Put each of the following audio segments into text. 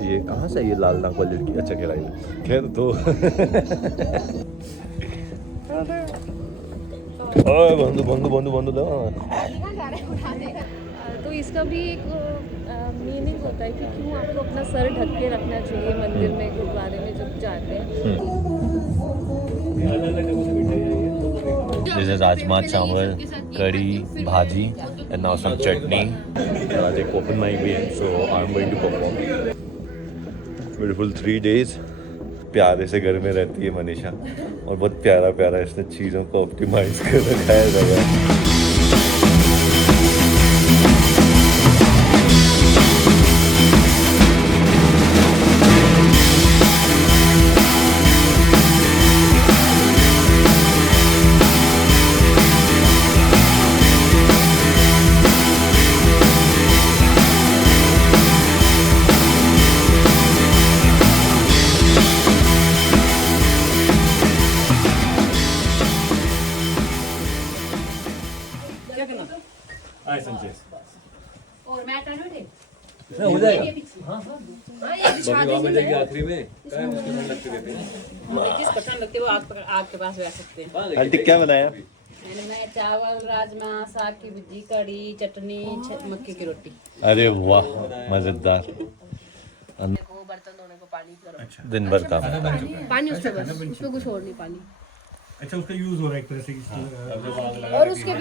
ये कहाँ से ये लाल नाक वाली लड़की? अच्छा खैर आई खैर तो बंधु बंधु बंधु बंधु तो इसका भी एक मीनिंग होता है कि क्यों आपको अपना सर ढक के रखना चाहिए मंदिर में, गुरुद्वारे में जब जाते हैं। जैसे राजमा चावल, कड़ी, भाजी एंड नाउ सम चटनी। आज एक ओपन माइक भी है, so I am going to perform. Beautiful 3 days प्यारे से घर में रहती है मनीषा, और बहुत प्यारा प्यारा इसने चीज़ों को ऑप्टिमाइज कर रखा है। और मैं कर थे हो जाएगा। आखिरी में जिस पसंद लगती है वो आग के पास बैठ सकते हैं। आंटी क्या बनाया? मैंने बनाया चावल, राजमा, साग की भुजी, कड़ी, चटनी, मक्के की रोटी। अरे वाह मजेदार। वो बर्तन धोने को पानी करो। दिन भर का पानी उसमें बस, उसमें कुछ और नहीं पानी। अच्छा उसका यूज हो रहा है एक तरह से। और उसके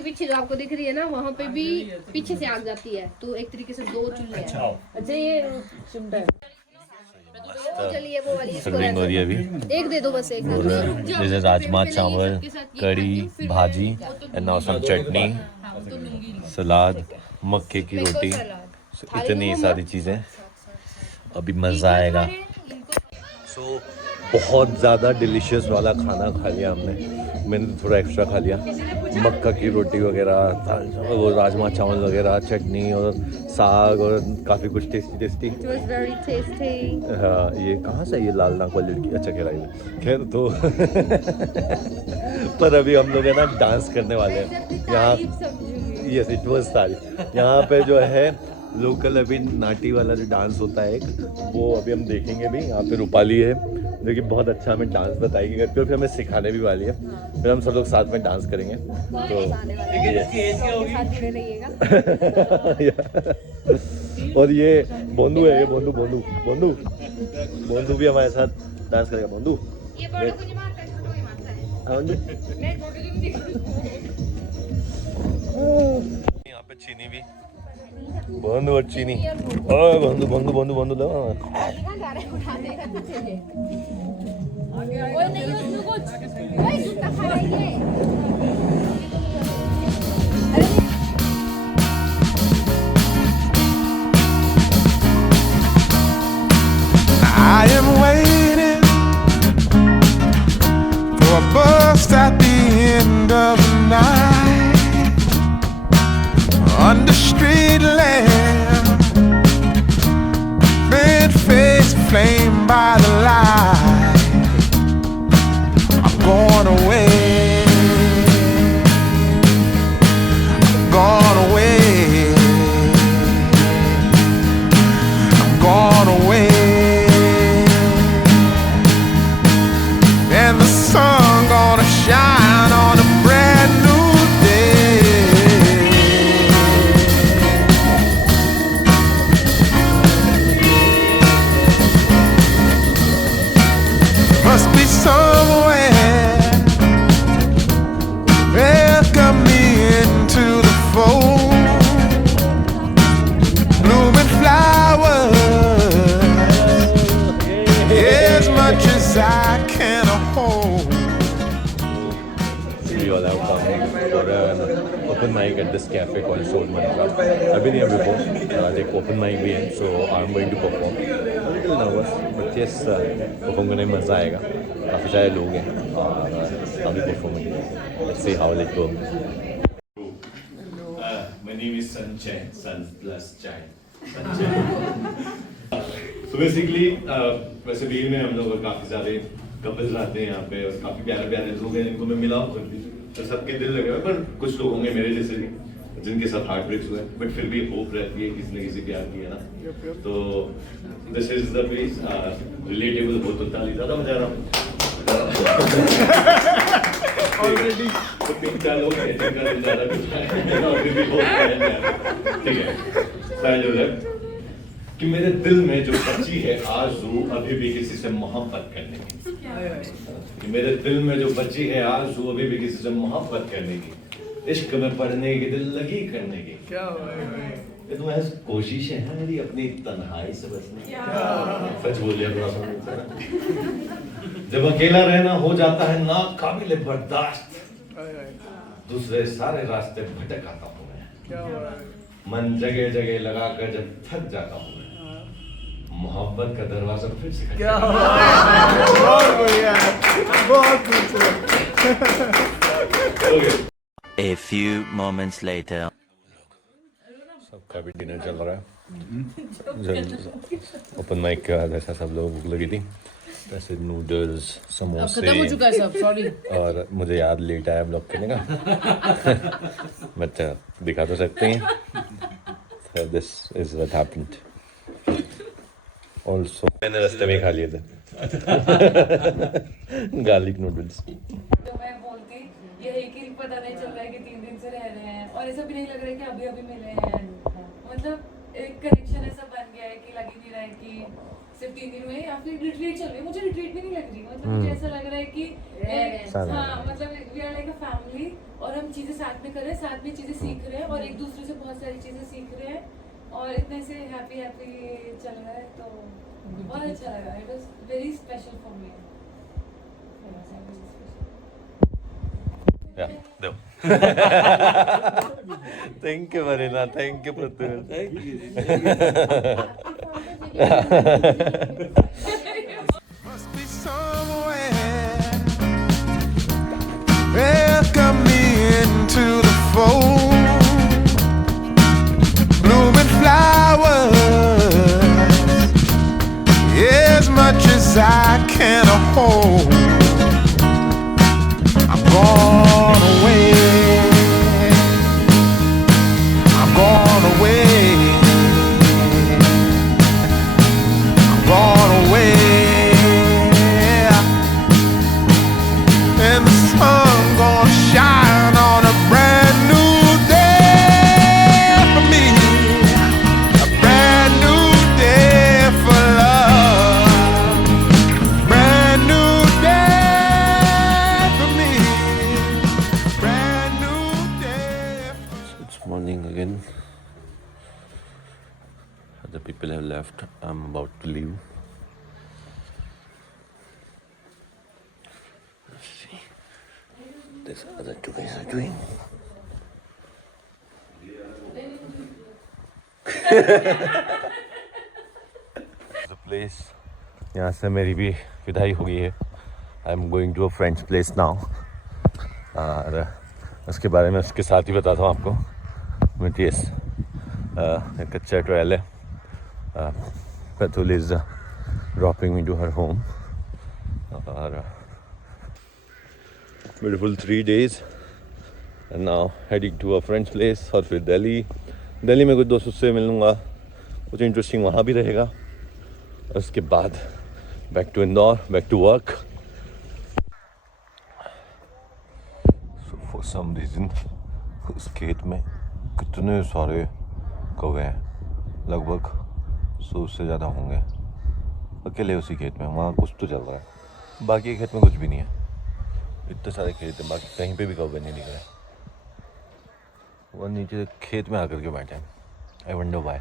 पीछे जो आपको दिख रही है ना, वहाँ पे भी पीछे से आग जाती है, तो एक तरीके से 2 चूल्हे हैं। अच्छा ये सुनता है। चलिए वो वाली इसको सर्विंग हो रही है अभी। एक दे दो बस, एक जैसे राजमा चावल, कड़ी, भाजी एंड नाउ सम चटनी, सलाद, मक्के की रोटी, इतनी सारी चीज़ें। अभी मज़ा आएगा। सो बहुत ज़्यादा डिलीशियस वाला खाना खा लिया हमने। मैंने तो थोड़ा एक्स्ट्रा खा लिया। मक्का की रोटी वगैरह, वो राजमा चावल वगैरह, चटनी और साग और काफ़ी कुछ टेस्टी। हाँ ये कहाँ से ये लाल नाक वाली लड़की? अच्छा खैर आई खैर तो पर अभी हम लोग है ना डांस करने वाले हैं यहाँ। यस इट वाज तारीफ। यहाँ पे जो है लोकल अभी नाटी वाला जो डांस होता है एक, वो अभी हम देखेंगे भी। यहाँ पे रूपाली है जो कि बहुत अच्छा हमें डांस बताएगी घर पे, और फिर हमें सिखाने भी वाली है। फिर हम सब लोग साथ में डांस करेंगे। तो और ये बोंदू है, ये बोंदू भी हमारे साथ डांस करेगा। बोंदू यहाँ पे चीनी भी, बोंदू और चीनी। बोंदू लो। I am waiting for a bus at the end of the night, under street lamp, bed face flamed by the light. I'm going away. I'm gone away. I'm gone away. And the sun gonna shine on a brand new day. Must be somewhere welcome me into the fold. Blooming flowers, as much as I can hold. We all have come for an open mic at this cafe called Soul Mantra. I've been here before. आज एक open mic भी है, so I'm going to perform. A little nervous, but yes, perform करने में मज़ा आएगा। काफ़ी सारे लोग हैं और अभी perform करेंगे. Let's see how it goes. My name is Sanjay, Sun plus Chai. So basically, वैसे भी में हम लोग काफ़ी सारे कपल्स रहते हैं यहाँ पे, और काफ़ी प्यारे प्यारे लोग हैं जिनको मैं मिला हूँ, तो सबके दिल लगे हुए। पर कुछ लोग होंगे मेरे जैसे भी जिनके साथ हार्ट ब्रेक्स हुए बट फिर भी होप रहती है किसी ने किसी प्यार किया ना। तो this is the place, relatable हो तो ताली ज़्यादा बजा रहा हूँ। ऑलरेडी तो 3-4 लोग हैं जिनका दिल ज़्यादा कुछ है और फिर भी होप है। ठीक है, साइड हो जाए कि मेरे दिल में जो बची है आरज़ू अभी भी किसी से मोहब्बत करने की, कि मेरे दिल में जो बची है आरज़ू अभी भी किसी से मोहब्बत करने की, इश्क में पढ़ने की, दिल लगी करने की। क्या ये तो महज कोशिशें हैं मेरी अपनी तन्हाई से बचने की। सच बोल लिया थोड़ा सा। जब अकेला रहना हो जाता है नाकाबिले बर्दाश्त, दूसरे सारे रास्ते भटक आता हूँ मैं, मन जगह जगह लगा कर जब थक जाता हूँ मैं, मोहब्बत का दरवाजा फिर से क्या बहुत बढ़िया, बहुत खूबसूरत। A few moments later. सबका भी डिनर चल रहा है। ओपन माइक के बाद ऐसा सब लोगों को भूख लगी थी, जैसे नूडल्स, समोसे, खत्म हो चुका है सब, सॉरी। और मुझे याद लेट आया ब्लॉग करने का। बच्चा दिखा तो सकते हैं। This is what happened. Also मैंने रास्ते में खा लिए थे गार्लिक नूडल्स। तो मैं बोलती यही कि पता नहीं चल रहा है कि 3 दिन से रह रहे हैं और ऐसा भी नहीं लग रहा है कि अभी अभी मिले हैं। मतलब एक कनेक्शन ऐसा बन गया है कि लग ही नहीं रहा है कि सिर्फ 3 दिन हुए या फिर रिट्रीट चल रही है। मुझे रिट्रीट भी नहीं लग रही, मतलब मुझे ऐसा लग रहा है कि हाँ, मतलब we are like a family और हम चीज़ें साथ में कर रहे हैं, साथ में चीज़ें सीख रहे हैं और एक दूसरे से बहुत सारी चीज़ें सीख रहे हैं और इतने से हैप्पी चल रहा है। तो बहुत अच्छा लगा। It was very special for me. दो। Thank you Varina, thank you Pratul. Must be somewhere. Welcome me into the fold. Blooming flowers, as much as I can hold. I'm gone away. I'm gone away. I'm gone away. And the sun gonna shine on a brand new day for me. A brand new day for love. Brand new day for me. Brand new day for It's morning again. Other people have left. I'm about to leave. Let's see this other two guys are doing. The place. यहाँ से मेरी भी विदाई हो गई है। I am going to a friend's place now. और उसके बारे में उसके साथ ही बताता हूँ आपको। बट यस, एक अच्छा ट्रायल है। Pratul is dropping me to her home. और beautiful 3 days and now heading to a friend's place और फिर दिल्ली में कुछ दोस्तों से मिलूँगा, कुछ इंटरेस्टिंग वहाँ भी रहेगा। और उसके बाद back to Indore, back to work. So for some reason उस खेत में कितने सारे कौवे हैं, लगभग 100 से ज़्यादा होंगे। अकेले उसी खेत में, वहाँ कुछ तो चल रहा है, बाकी खेत में कुछ भी नहीं है। इतने सारे खेत हैं, बाकी कहीं पे भी कौवे नहीं दिख रहे। वो नीचे खेत में आकर के बैठे हैं। I wonder why.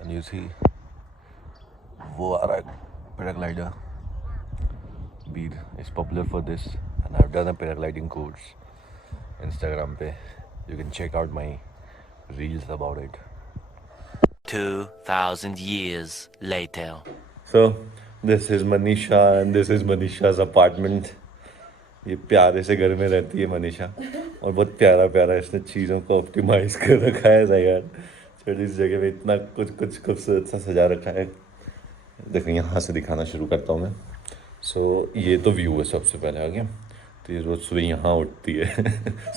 And you see वो आ रहा है paraglider. Bir is popular for this and I have done a paragliding course Instagram पे। You can check out my reels about it. 2000 years later. So this is Manisha and this is Manisha's apartment. ये प्यारे से घर में रहती है मनीषा और बहुत प्यारा प्यारा इसने चीज़ों को ऑप्टिमाइज कर रखा है यार। छोटी इस जगह में इतना कुछ खूबसूरत सा सजा रखा है। देखो यहाँ से दिखाना शुरू करता हूँ मैं। सो ये तो व्यू है सबसे पहले आगे। तो ये रोज़ सुबह यहाँ उठती है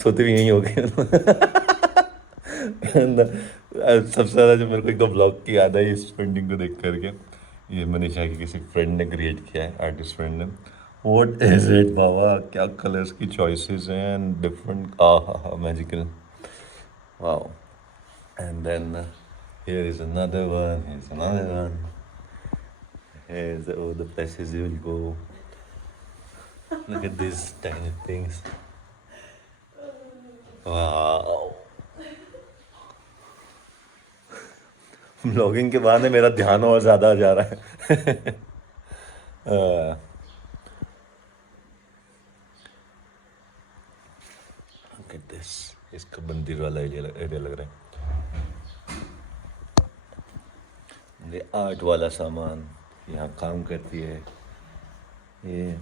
सोते भी यहीं हो गए सबसे ज़्यादा जो मेरे को एकदम ब्लॉग की याद आई इस पेंटिंग को देख करके, ये मनीषा की किसी फ्रेंड ने क्रिएट किया है, आर्टिस्ट फ्रेंड ने. व्हाट इज इट बाबा, क्या कलर्स की चॉइसेस हैं and different, magical, wow. And then here is another one, here is another one, here is all the places you will go. Look at these tiny things. Wow. Vlogging के बहाने मेरा ध्यान और ज़्यादा जा रहा है. Look at this. इसका मंदिर वाला एरिया लग रहा है. ये आर्ट वाला सामान यहाँ काम करती है ये.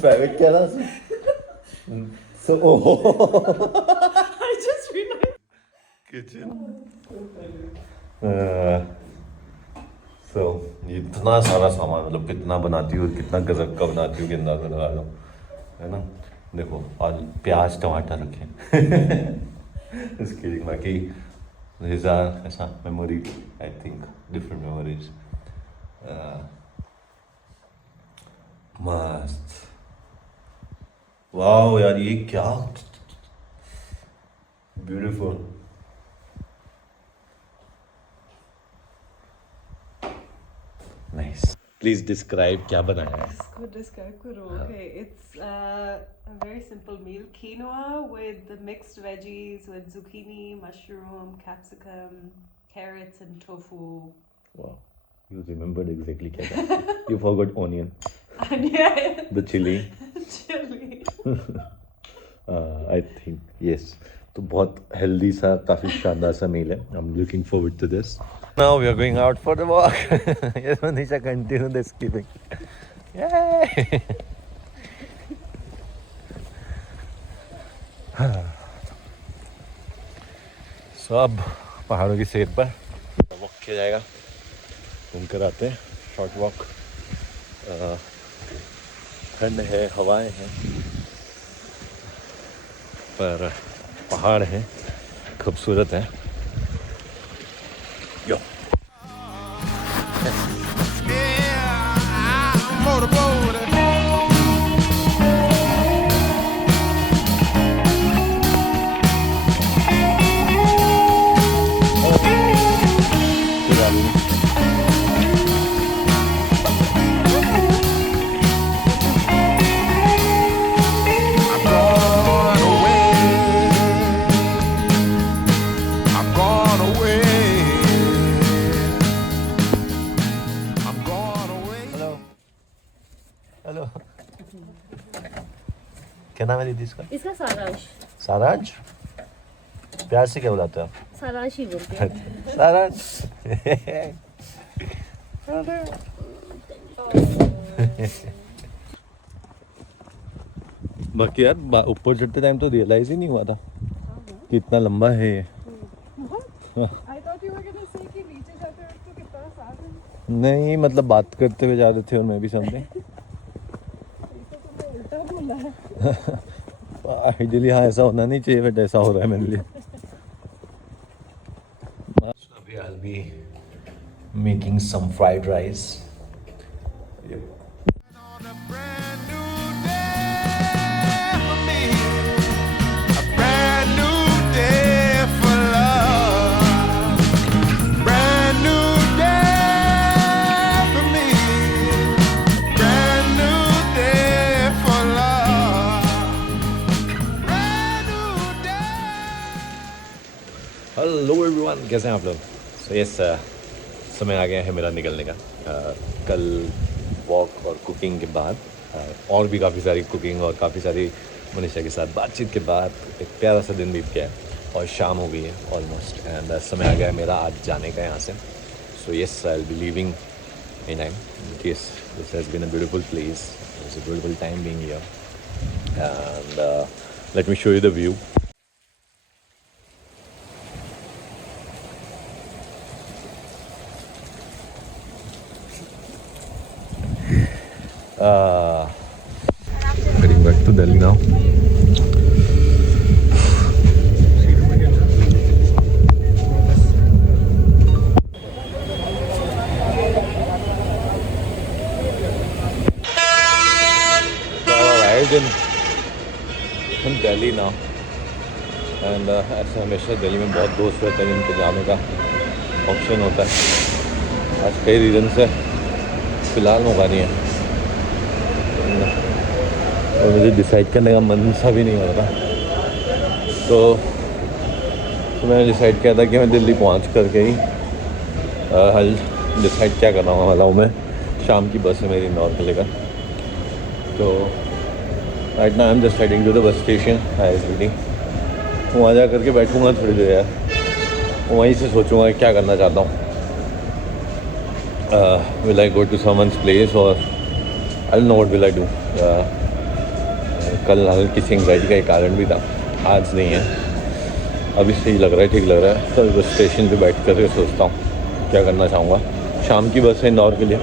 प्राइवेट क्या रहा so I just realized kitchen. So ये इतना सारा सामान, मतलब कितना बनाती हूँ, कितना गजब का बनाती हूँ कि अंदाजा लगा लो, है ना. देखो और प्याज टमाटर रखे. इसके लिए बाकी ऐसा memory, I think different memories. मस्त. वाओ यार, ये क्या ब्यूटीफुल. नाइस. प्लीज डिस्क्राइब क्या बनाया है. इसको डिस्क्राइब करो. Okay, it's a very simple meal. Quinoa with the mixed veggies with zucchini, mushroom, capsicum, carrots and tofu. Wow, you remembered exactly क्या था. You forgot onion. Onion. The chili. Chili. I think yes. तो बहुत healthy सा, काफी शानदार सा मील है. I'm looking forward to this. Now we are going out for the walk. Yes, Manisha, continue the skipping. Yay! So अब पहाड़ों की सैर पर वॉक किया जाएगा. घूम कर आते हैं, शॉर्ट वॉक. ठंड है, हवाएं हैं, पर पहाड़ हैं, खूबसूरत है. यो. हेलो. क्या नाम है दीदी इसका? इसका सारांश. सारांश. प्यार से क्या बुलाते हो आप? सारांश ही बोलते हैं. सारांश. बाकी यार ऊपर चढ़ते टाइम तो रियलाइज ही नहीं हुआ था कि इतना लंबा है ये. नहीं मतलब बात करते हुए जा रहे थे और मैं भी समझे. आइडियली हाँ ऐसा होना नहीं चाहिए, बट ऐसा हो रहा है मेरे लिए. अभी I'll be making some fried rice. On a brand new day for me, a brand new day for love, brand new day for me, a brand new day for love, brand new day. Hello everyone, कैसे हैं आप लोग? So yes, समय आ गया है मेरा निकलने का. कल वॉक और कुकिंग के बाद और भी काफ़ी सारी कुकिंग और काफ़ी सारी मनीषा के साथ बातचीत के बाद एक प्यारा सा दिन बीत गया है और शाम हो गई है ऑलमोस्ट. एंड समय आ गया है मेरा आज जाने का यहाँ से. So yes, I will be leaving in time. Yes, this has been a beautiful place. It's a beautiful time being here. And let me show you the view. Getting back to Delhi now. moved in Delhi now and ऐसे हमेशा दिल्ली में बहुत दोस्त रहते हैं जिनके जाने का ऑप्शन होता है। आज कई रीज़न से फ़िलहाल मौका नहीं है और मुझे डिसाइड करने का मन सा भी नहीं हो रहा था, तो मैंने डिसाइड किया था कि मैं दिल्ली पहुंच करके ही हल डिसाइड क्या करना वाला हूँ। मैं शाम की बस है मेरी इंदौर के लेकर, तो right now I am just heading to the bus station ISBT। वहाँ जा करके बैठूँगा थोड़ी देर यार, वहीं से सोचूंगा क्या करना चाहता हूँ। Will I go to someone's place और I don't know what will I do. कल किसी एंग्जाइटी का एक कारण भी था, आज नहीं है। अभी सही लग रहा है, ठीक लग रहा है। तो बस स्टेशन पे बैठ कर सोचता हूँ क्या करना चाहूँगा। शाम की बस है इंदौर के लिए।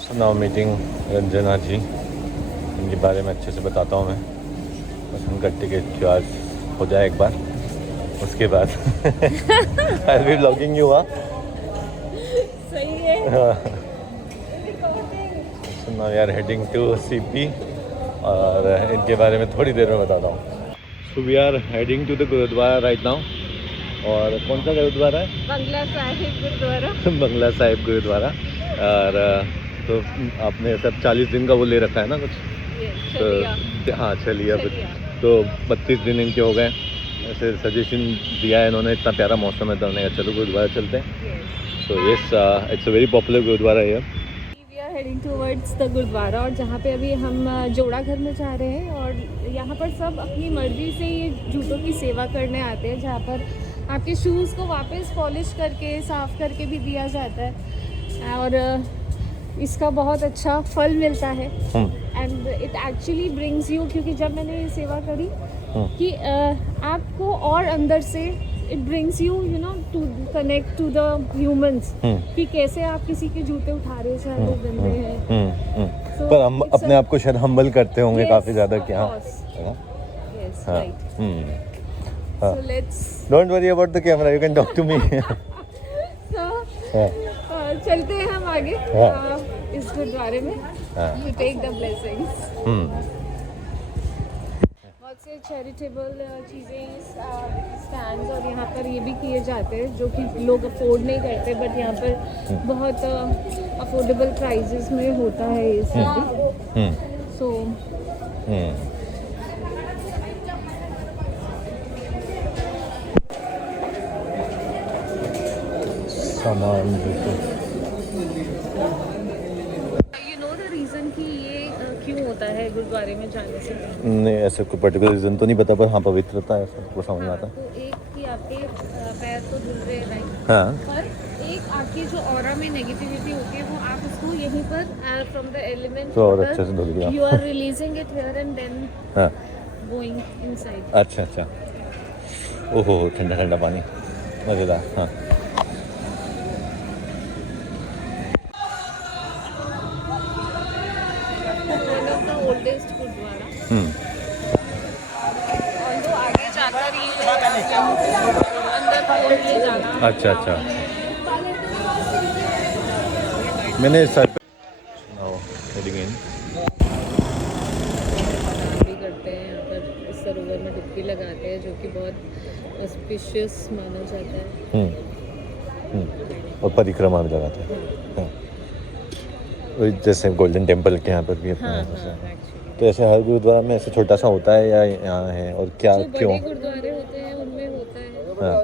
सो नाउ मीटिंग रंजना जी, इनके बारे में अच्छे से बताता हूँ मैं। बस उनका टिकट चार्ज हो जाए एक बार, उसके बाद आई विल ब्लॉगिंग यू। सही है। So now we are heading to CP और इनके बारे में थोड़ी देर में बताता हूँ। So we are heading to the gurudwara right now. और कौन सा गुरुद्वारा है? बंगला साहिब गुरुद्वारा। बंगला साहिब गुरुद्वारा। और तो आपने सब 40 दिन का वो ले रखा है ना कुछ? तो हाँ चलिए, अब तो 32 दिन इनके हो गए। ऐसे सजेशन दिया है इन्होंने, इतना प्यारा मौसम है तो हमने कहा चलो गुरुद्वारा चलते हैं। So yes, it's a very popular gurdwara है। We are heading towards the gurdwara, और जहाँ पे अभी हम जोड़ा घर में जा रहे हैं। और यहाँ पर सब अपनी मर्जी से ये जूतों की सेवा करने आते हैं, जहाँ पर आपके शूज़ को वापस पॉलिश करके साफ़ करके भी दिया जाता है और इसका बहुत अच्छा फल मिलता है। And it actually brings you, क्योंकि जब मैंने ये सेवा करी कि आपको और अंदर से it brings you know to connect to the humans, कि कैसे आप किसी के जूते उठा रहे हो, शायद वो गंदे हैं। So, पर हम अपने आप को शायद हम्बल करते होंगे काफ़ी ज़्यादा कि हाँ। Yes, right. So let's don't worry about the camera, you can talk to me. चलते हैं हम आगे इस गुरुद्वारे में। You take the blessings. बहुत से चैरिटेबल चीज़ें, स्टैंड्स और यहाँ पर ये भी किए जाते हैं जो कि लोग अफोर्ड नहीं करते, बट यहाँ पर बहुत अफोर्डेबल प्राइजेस में होता है ये सब। सो सामान यू नो द रीज़न कि ये क्यों होता है गुरुद्वारे में जाने से? नहीं, ऐसे कोई पर्टिकुलर रीज़न तो नहीं पता, पर हाँ पवित्रता है, सबको समझ में आता है। तो एक कि आपके पैर तो धुल रहे हैं, राइट? हाँ, पर एक आपकी जो ऑरा में नेगेटिविटी होती है वो आप उसको यहीं पर फ्रॉम द एलिमेंट तो और अच्छे से धुल गया। You are releasing it here and then हाँ, गोइंग इनसाइड। अच्छा अच्छा। ओहो, ठंडा ठंडा पानी, मज़ेदार। हाँ, ओल्डेस्ट गुरुद्वारा, और तो आगे जाकर ही अंदर बोलने जाना। अच्छा अच्छा। मैंने सर पे भी करते हैं यहाँ पर, इस सरोवर में डुबकी लगाते हैं, जो कि बहुत ऑस्पिशियस माना जाता है। और परिक्रमा भी लगाते हैं। हाँ। जैसे गोल्डन टेम्पल के यहाँ पर भी अपना हाँ, ऐसा। actually। तो ऐसे हर गुरुद्वारा में ऐसे छोटा सा होता है या यहाँ है, और क्या जो क्यों? बड़े गुरुद्वारे होते हैं उनमें होता है। हाँ।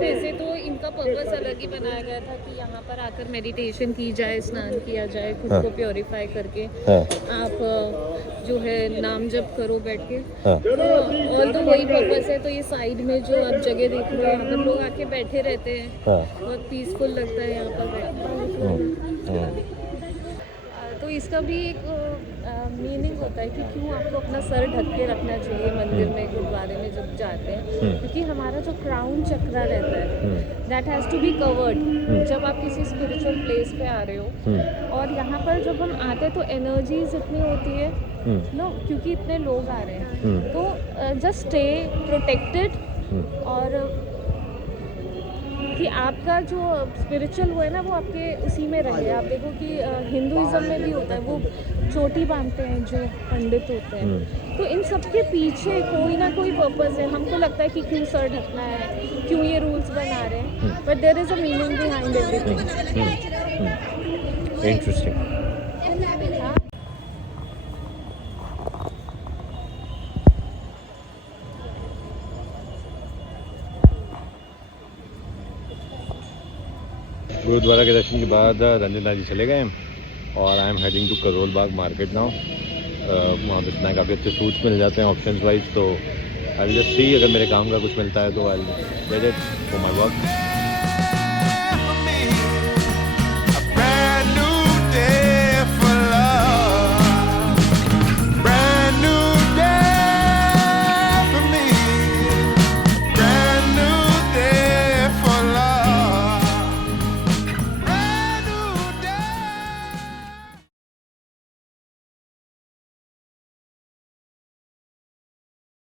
वैसे तो इनका पर्पस अलग ही बनाया गया था कि यहाँ पर आकर मेडिटेशन की जाए, स्नान किया जाए, खुद हाँ। को प्योरीफाई करके हाँ। आप जो है नाम जप करो बैठ के। हाँ। और तो वही पर्पस है। तो ये साइड में जो आप जगह देख रहे हो, यहाँ पर लोग आके बैठे रहते हैं। हाँ। बहुत पीसफुल लगता है यहाँ पर बैठना। तो इसका भी एक मीनिंग होता है कि क्यों आपको अपना सर ढक के रखना चाहिए मंदिर में, गुरुद्वारे में जब जाते हैं, क्योंकि हमारा जो क्राउन चक्रा रहता है that has to be covered जब आप किसी स्पिरिचुअल प्लेस पे आ रहे हो। और यहाँ पर जब हम आते हैं तो एनर्जीज इतनी होती है नो, क्योंकि इतने लोग आ रहे हैं, तो जस्ट स्टे प्रोटेक्टेड और कि आपका जो स्पिरिचुअल वो है ना वो आपके उसी में रहे। आप देखो कि हिंदुइज्म में भी होता है, वो चोटी बांधते हैं जो पंडित होते हैं, तो इन सब के पीछे कोई ना कोई पर्पस है। हमको लगता है कि क्यों सर ढकना है, क्यों ये रूल्स बना रहे हैं, but there is a meaning behind everything. Interesting. Gurudwara के दर्शन के बाद रंजना जी चले गए और I am heading to Karol Bagh market now. वहाँ पे इतना काफ़ी अच्छे सूट्स मिल जाते हैं ऑप्शंस वाइज, तो आई विल जस्ट सी अगर मेरे काम का कुछ मिलता है तो I will get it for my work.